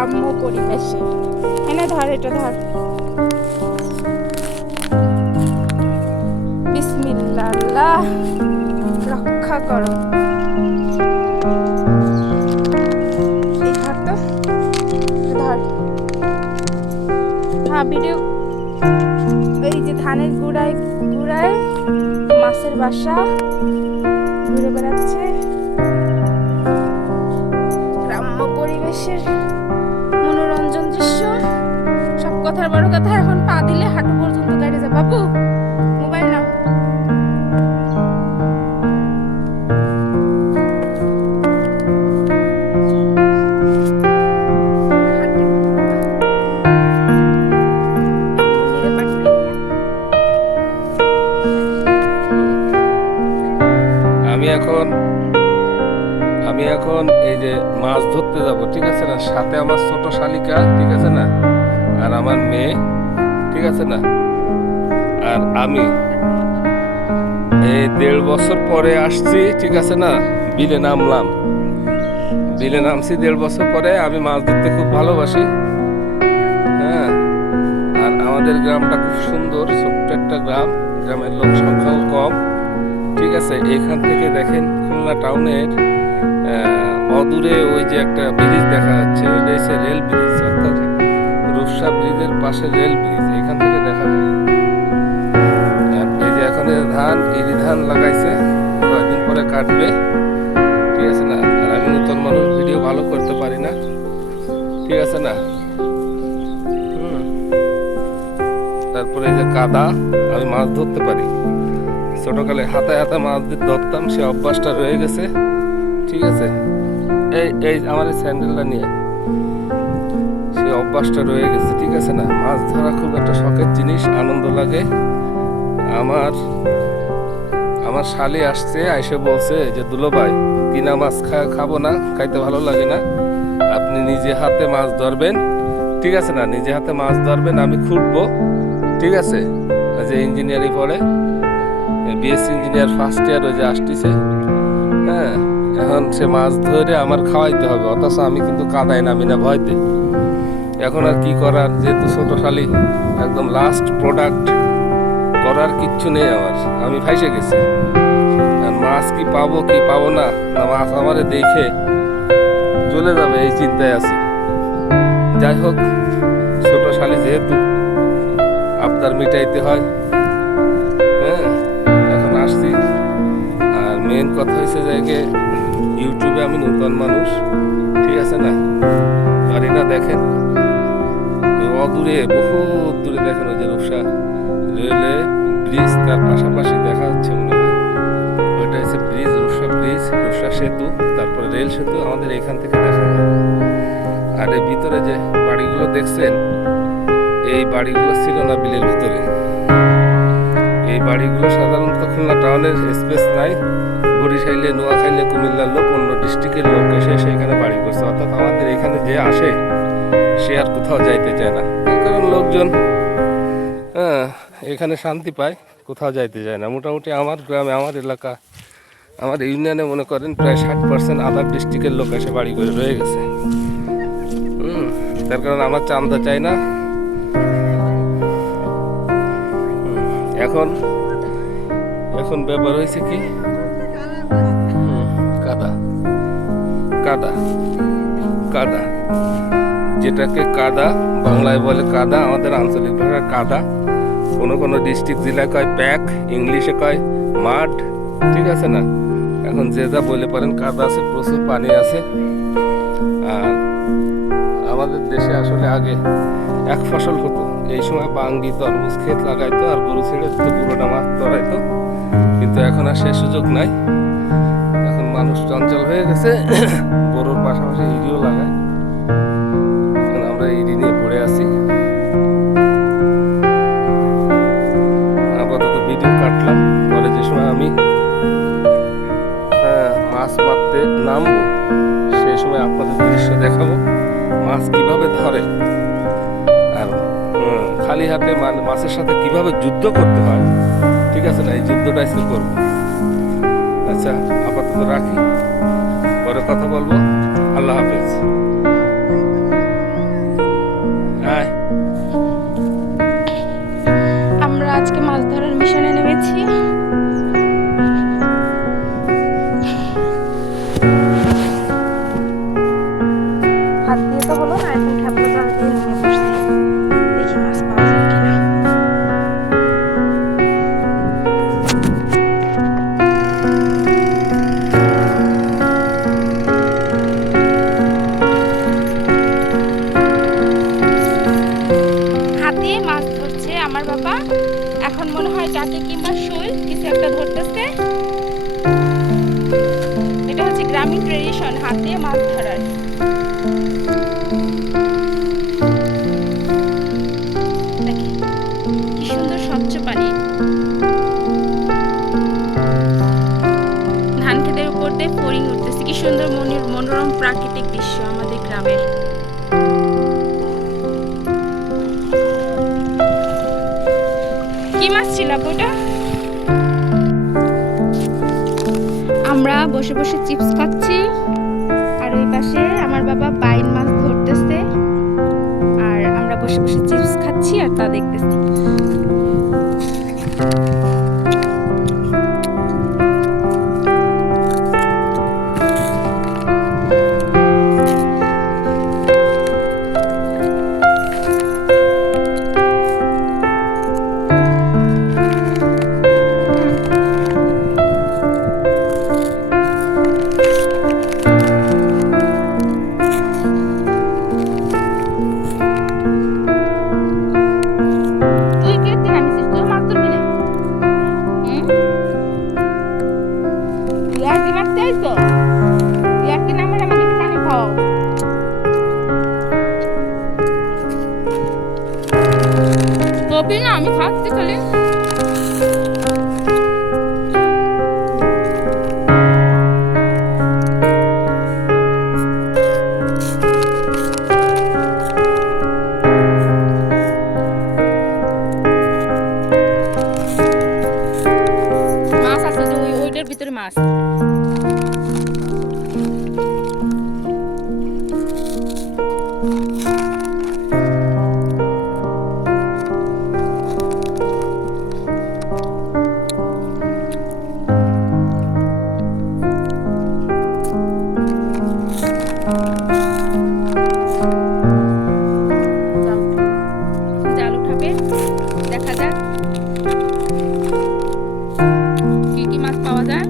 গ্রাম্য পরিবেশে। এনে ধর, এটা ধর। বিসমিল্লাহ, আল্লাহ রক্ষা করো। এই ধর তো, ধর। হ্যাঁ, ভিডিও। এই যে ধানের গুড়ায় গুড়ায় মাছের বাসা ঘুরে বেড়াচ্ছে, গ্রাম্য পরিবেশের মনোরঞ্জন দৃশ্য। সব কথার বড় কথা, এখন পা দিলে হাঁটু পর্যন্ত গাড়ি যায়। বাবু, মোবাইল নাও। আমি এখন এই যে মাছ ধরতে যাব, ঠিক আছে না? সাথে আমার ছোট শালিকা, ঠিক আছে না? আর আমার মেয়ে, ঠিক আছে না? আর আমি এই 1.5 বছর পরে আসছি, ঠিক আছে না? বিলে নামলাম, বিলে নামছি 1.5 বছর পরে। আমি মাছ ধরতে খুব ভালোবাসি, হ্যাঁ। আর আমাদের গ্রামটা খুব সুন্দর, ছোট্ট একটা গ্রাম, গ্রামের লোক সংখ্যাও কম, ঠিক আছে। এখান থেকে দেখেন খুলনা টাউনের অদূরে ওই যে একটা ব্রিজ দেখা যাচ্ছে, ওইটা হচ্ছে রেল ব্রিজ, অর্থাৎ রূপসা ব্রিজের পাশে রেল ব্রিজ, এখান থেকে দেখা যায়। আর এই যে এখন ধান, ইরি ধান লাগাইছে, কয়েকদিন পরে কাটবে, ঠিক আছে না? আর আমি নতুন মানুষ, ভিডিও ভালো করতে পারি না, ঠিক আছে না? তারপরে এই যে কাদা, আমি মাছ ধরতে পারি। ছোটকালে হাতে হাতে মাছ ধরতাম, সে অভ্যাসটা রয়ে গেছে, ঠিক আছে। এই এই আমার এই স্যান্ডেলটা নিয়ে, সে অভ্যাসটা রয়ে গেছে, ঠিক আছে না? মাছ ধরা খুব একটা শখের জিনিস, আনন্দ লাগে। আমার আমার শালি আসছে, আইসে বলছে যে দুলো ভাই, কিনা মাছ খাবো না, খাইতে ভালো লাগে না, আপনি নিজে হাতে মাছ ধরবেন, ঠিক আছে না? নিজে হাতে মাছ ধরবেন, আমি খুঁটবো, ঠিক আছে। যে ইঞ্জিনিয়ারিং পড়ে, বিএসসি ইঞ্জিনিয়ার ফার্স্ট ইয়ার, ওই যে আসতেছে, হ্যাঁ। এখন সে মাছ ধরে আমার খাওয়াইতে হবে, অথচ আমি কিন্তু কাদায় নামি না, ভয়তে। এখন আর কি করার, যেহেতু ছোট শালি, একদম লাস্ট প্রোডাক্ট, করার কিচ্ছু নেই আমার, আমি ফাইসে গেছি। আর মাছ কি পাবো কি পাবো না, না মাছ আমারে দেখে চলে যাবে, এই চিন্তায় আছি। যাই হোক, ছোট শালি যেহেতু আবদার মিটাইতে হয়, হ্যাঁ। এখন আসছি। আর মেন কথা হয়েছে যে ইউটিউবে আমি নতুন মানুষ, ঠিক আছে না? আর এটা দেখেন অদূরে, বহু দূরে দেখেন ওই যে রূপসা রেলে ব্রিজ, তার পাশাপাশি দেখা যাচ্ছে মনে হয় ওইটা হচ্ছে ব্রিজ, রূপসা ব্রিজ, রূপসা সেতু, তারপরে রেল সেতু আমাদের এখান থেকে দেখা যায়। আর এর ভিতরে যে বাড়িগুলো দেখছেন, এই বাড়িগুলো ছিল না বিলের ভিতরে। এই বাড়িগুলো সাধারণত খুলনা টাউনের স্পেস নাই, বরিশাইলে, নোয়াখাইলে, কুমিল্লার লোক, অন্য ডিস্ট্রিক্টের লোক এসে সেখানে বাড়ি করছে, অর্থাৎ আমাদের এখানে যে আসে সে আর কোথাও যাইতে চায় না, কারণ লোকজন এখানে শান্তি পায়, কোথাও যাইতে চায় না। মোটামুটি আমার গ্রামে, আমার এলাকা, আমার ইউনিয়নে মনে করেন প্রায় 60% আদার ডিস্ট্রিক্টের লোক এসে বাড়ি করে রয়ে গেছে। তার কারণ আমার চান্দা চাই না। এখন এখন ব্যাপার হয়েছে কি, কাদা কাদা কাদা, যেটাকে কাদা বাংলায় বলে কাদা, আমাদের আঞ্চলিক ভাষায় কাদা, কোনো কোনো ডিস্ট্রিক্ট জেলায় কয় প্যাক, ইংলিশে কয় মাঠ, ঠিক আছে না? এখন যে যা বলে পারেন, কাদা আছে, প্রচুর পানি আছে। আর আমাদের দেশে আসলে আগে এক ফসল হতো, এই সময় বাঙ্গি, তরমুজ ক্ষেত লাগাইতো, আর গরু ছেড়ে তো পুরোটা মাছ ধরাইতো, কিন্তু এখন আর সে সুযোগ নাই। এখন মানুষ চঞ্চল হয়ে গেছে, গরুর পাশাপাশি ইরিও লাগায়। এখন আমরা ইরি নিয়ে পড়ে আছি। আপাতত ভিডিও কাটলাম, পরে যে সময় আমি মাছ মারতে নামবো, সেই সময় আপনাদের দৃশ্য দেখাবো, মাছ কিভাবে ধরে, আর খালি হাতে মাছের সাথে কিভাবে যুদ্ধ করতে হয়, ঠিক আছে না? এই যুদ্ধটা আজকে করবো। আচ্ছা, আপাতত রাখি, পরে কথা বলবো। আল্লাহ হাফেজ। কিংবা শোল কিছু একটা ধরতেছে। এটা হচ্ছে গ্রামীণ ট্রেডিশন, হাত দিয়ে মাছ ধরার। দেখি কি সুন্দর স্বচ্ছ পানি। ধান খেতের উপর দিয়ে ফড়িং উঠতেছে, কি সুন্দর মনোরম প্রাকৃতিক দৃশ্য আমাদের গ্রামের। কি মাছ ছিল আপু ওটা? আমরা বসে বসে চিপস খাচ্ছি, আর ওই পাশে আমার বাবা বাইন মাছ ধরতেছে, আর আমরা বসে বসে চিপস খাচ্ছি আর তা দেখতেছি। তুই কে দিন আমি তুই মাছ ধরবি না? ইয়ার দিমাগ চাইছো? ইয়ার কি নামের আমাকে পানি খাও। তবে না আমি খাচ্ছি খালি। মাছ আছে তো ওইটার ভিতরে মাছ। জাল উঠাবে, দেখা যাক কি কি মাছ পাওয়া যায়।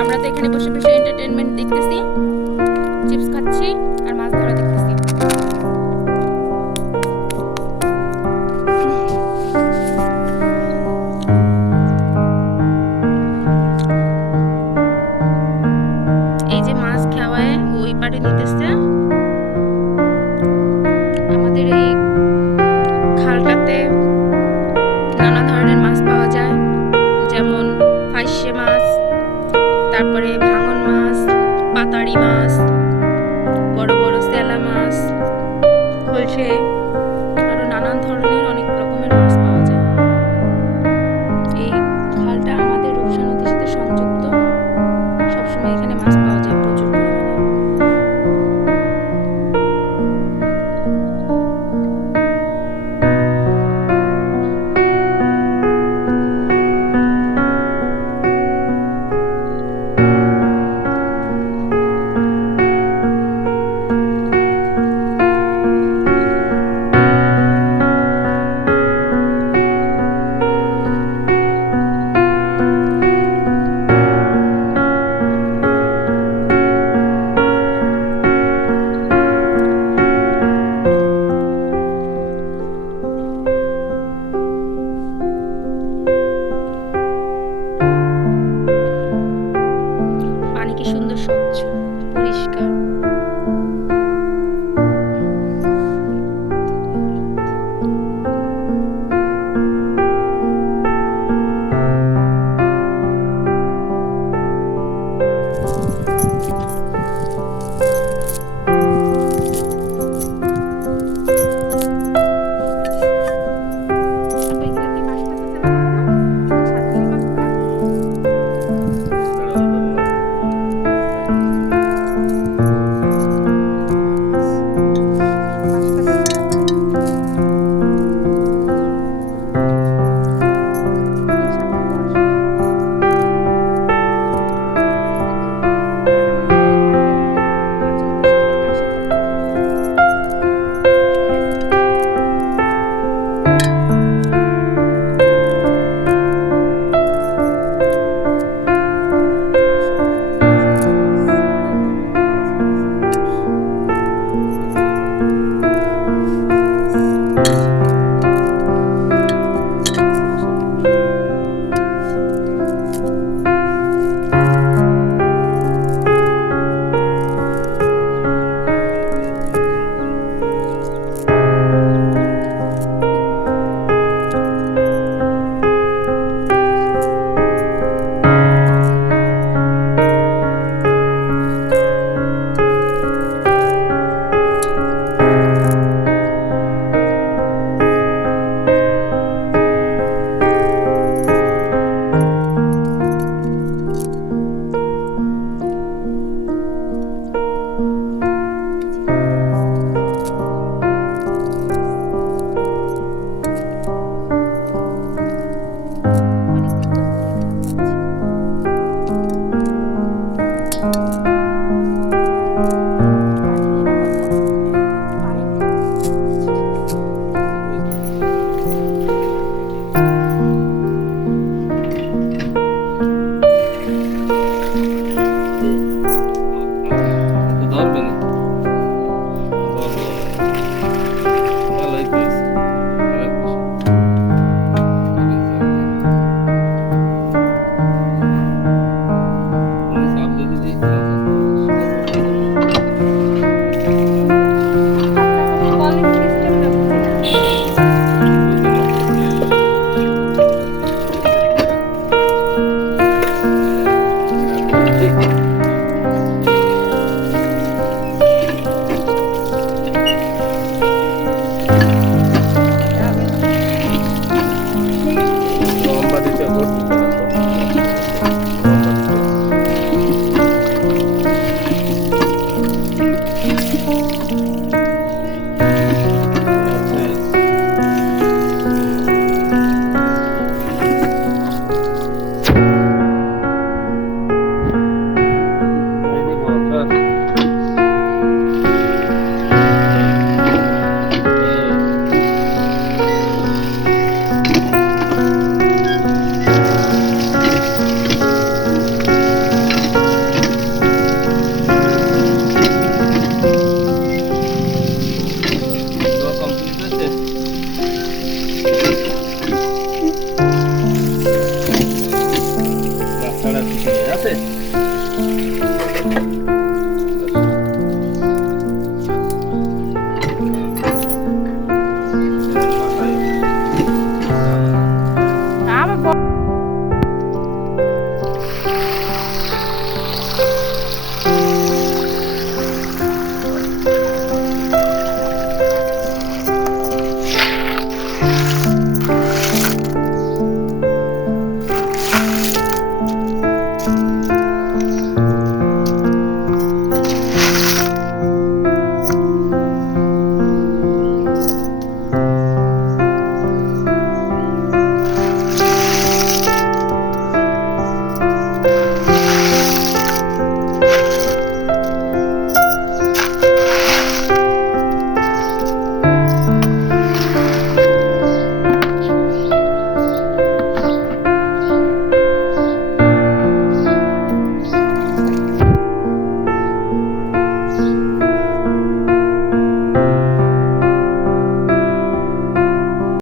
আমরা তো এখানে বসে বসে এন্টারটেনমেন্ট দেখতেছি।